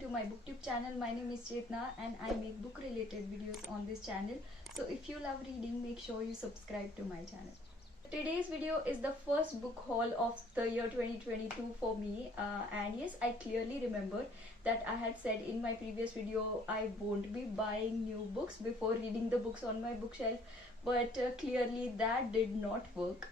to my booktube channel. My name is Chetna and I make book related videos on this channel. So if you love reading, make sure you subscribe to my channel. Today's video is the first book haul of the year 2022 for me, and yes, I clearly remember that I had said in my previous video I won't be buying new books before reading the books on my bookshelf, but clearly that did not work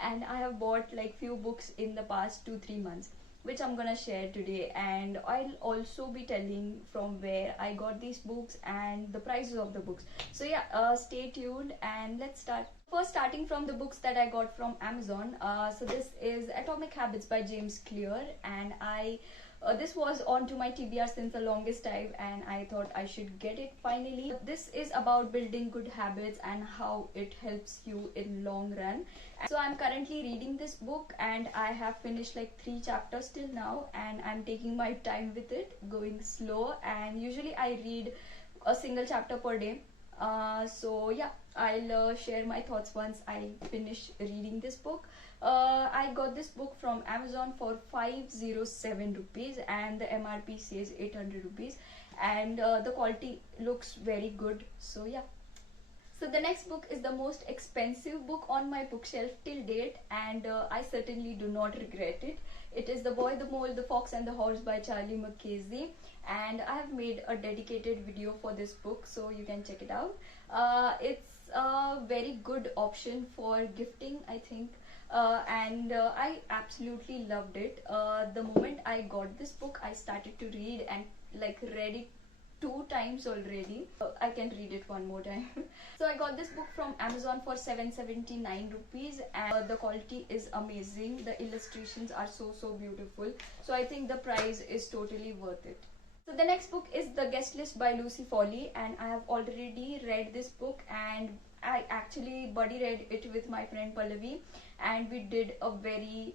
and I have bought like few books in the past 2-3 months, which I'm gonna share today, and I'll also be telling from where I got these books and the prices of the books. So yeah, stay tuned and let's start. First, starting from the books that I got from Amazon. So this is Atomic Habits by James Clear, and this was on to my TBR since the longest time and I thought I should get it finally. This is about building good habits and how it helps you in long run. So I'm currently reading this book and I have finished like 3 chapters till now, and I'm taking my time with it, going slow, and usually I read a single chapter per day. So yeah, I'll share my thoughts once I finish reading this book. I got this book from Amazon for 507 rupees and the MRP says 800 rupees, and the quality looks very good. So yeah. So the next book is the most expensive book on my bookshelf till date, and I certainly do not regret it. It is The Boy, the Mole, the Fox and the Horse by Charlie Mackesy, and I have made a dedicated video for this book, so you can check it out. It's a very good option for gifting, I think, and I absolutely loved it. The moment I got this book, I started to read and like read it 2 times already. I can read it one more time. So I got this book from Amazon for 779 rupees, and the quality is amazing. The illustrations are so beautiful. So I think the price is totally worth it. So the next book is The Guest List by Lucy Foley, and I have already read this book, and I actually buddy read it with my friend Pallavi, and we did a very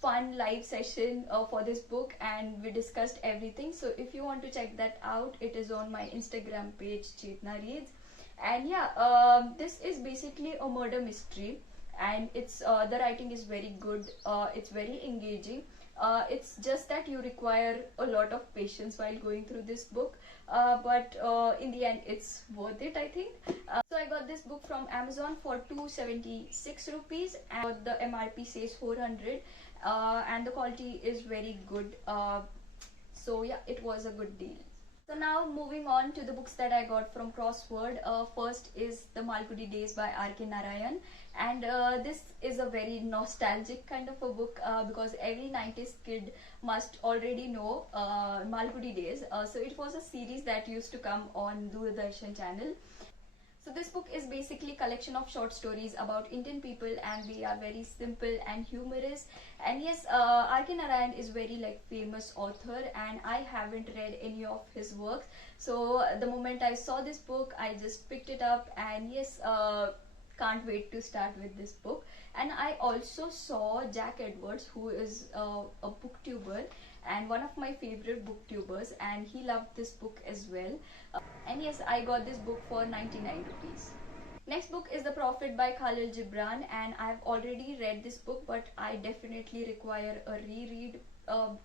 fun live session for this book and we discussed everything. So if you want to check that out, it is on my Instagram page, Chetna Reads. And yeah, this is basically a murder mystery, and it's the writing is very good. It's very engaging. It's just that you require a lot of patience while going through this book, but in the end it's worth it, I think. So I got this book from Amazon for 276 rupees and the MRP says 400, and the quality is very good. So yeah, it was a good deal. So now moving on to the books that I got from Crossword. First is The Malgudi Days by R.K. Narayan, and this is a very nostalgic kind of a book because every 90s kid must already know Malgudi Days. So it was a series that used to come on Doordarshan channel. So this book is basically a collection of short stories about Indian people, and they are very simple and humorous. And yes, R.K. Narayan is very like famous author, and I haven't read any of his works. So the moment I saw this book, I just picked it up, and yes, can't wait to start with this book. And I also saw Jack Edwards, who is a booktuber and one of my favorite booktubers, and he loved this book as well. And yes, I got this book for 99 rupees. Next book is The Prophet by Khalil Gibran, and I have already read this book, but I definitely require a reread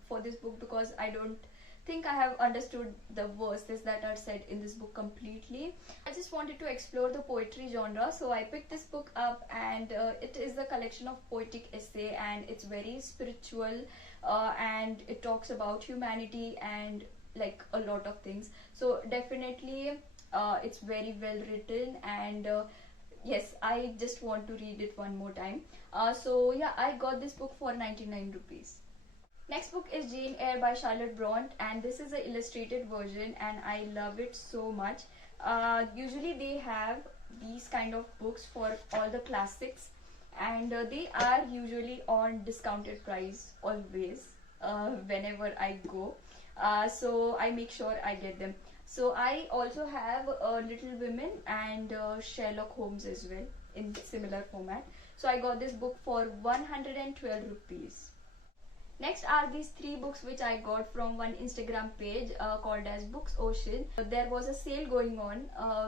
for this book because I don't think I have understood the verses that are said in this book completely. I just wanted to explore the poetry genre, so I picked this book up, and it is a collection of poetic essay, and it's very spiritual, and it talks about humanity and like a lot of things. So definitely it's very well written, and yes, I just want to read it one more time. So yeah, I got this book for 99 rupees. Next book is Jane Eyre by Charlotte Bronte, and this is an illustrated version and I love it so much. Usually they have these kind of books for all the classics, and they are usually on discounted price always whenever I go. So I make sure I get them. So I also have Little Women and Sherlock Holmes as well in similar format. So I got this book for 112 rupees. Next are these 3 books which I got from one Instagram page called as Books Ocean. There was a sale going on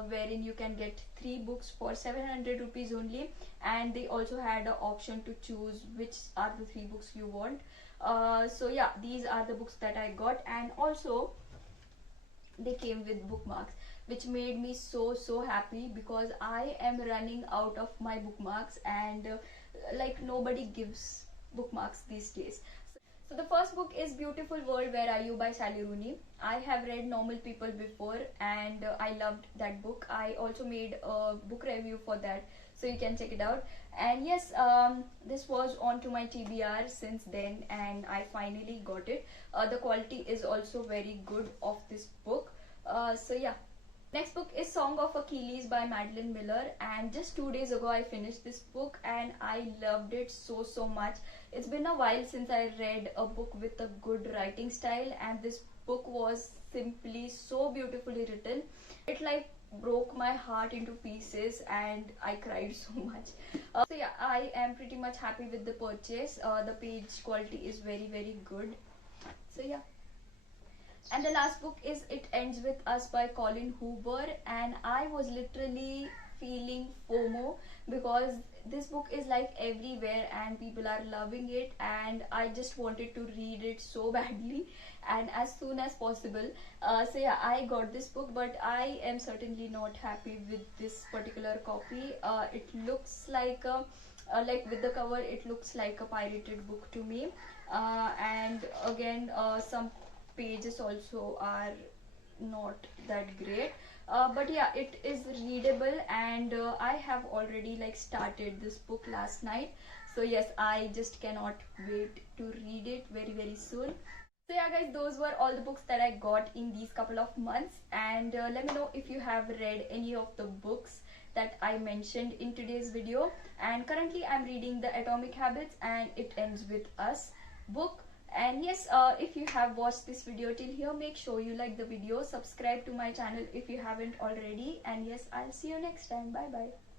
wherein you can get 3 books for 700 rupees only, and they also had an option to choose which are the 3 books you want. So yeah, these are the books that I got, and also they came with bookmarks, which made me so happy because I am running out of my bookmarks, and like nobody gives bookmarks these days. So the first book is Beautiful World, Where Are You by Sally Rooney. I have read Normal People before, and I loved that book. I also made a book review for that, so you can check it out. And yes, this was on to my TBR since then, and I finally got it. The quality is also very good of this book. So yeah. Next book is Song of Achilles by Madeline Miller, and just 2 days ago I finished this book and I loved it so much. It's been a while since I read a book with a good writing style, and this book was simply so beautifully written. It like broke my heart into pieces and I cried so much. So yeah, I am pretty much happy with the purchase. The page quality is very good. So yeah. And the last book is It Ends With Us by Colin Hoover, and I was literally feeling FOMO because this book is like everywhere and people are loving it, and I just wanted to read it so badly and as soon as possible. So yeah, I got this book, but I am certainly not happy with this particular copy. It looks like with the cover it looks like a pirated book to me, and again some pages also are not that great, but yeah, it is readable, and I have already like started this book last night, so yes, I just cannot wait to read it very soon. So yeah guys, those were all the books that I got in these couple of months, and let me know if you have read any of the books that I mentioned in today's video. And currently I'm reading The Atomic Habits and It Ends With Us book. And yes, if you have watched this video till here, make sure you like the video, subscribe to my channel if you haven't already, and yes, I'll see you next time. Bye bye.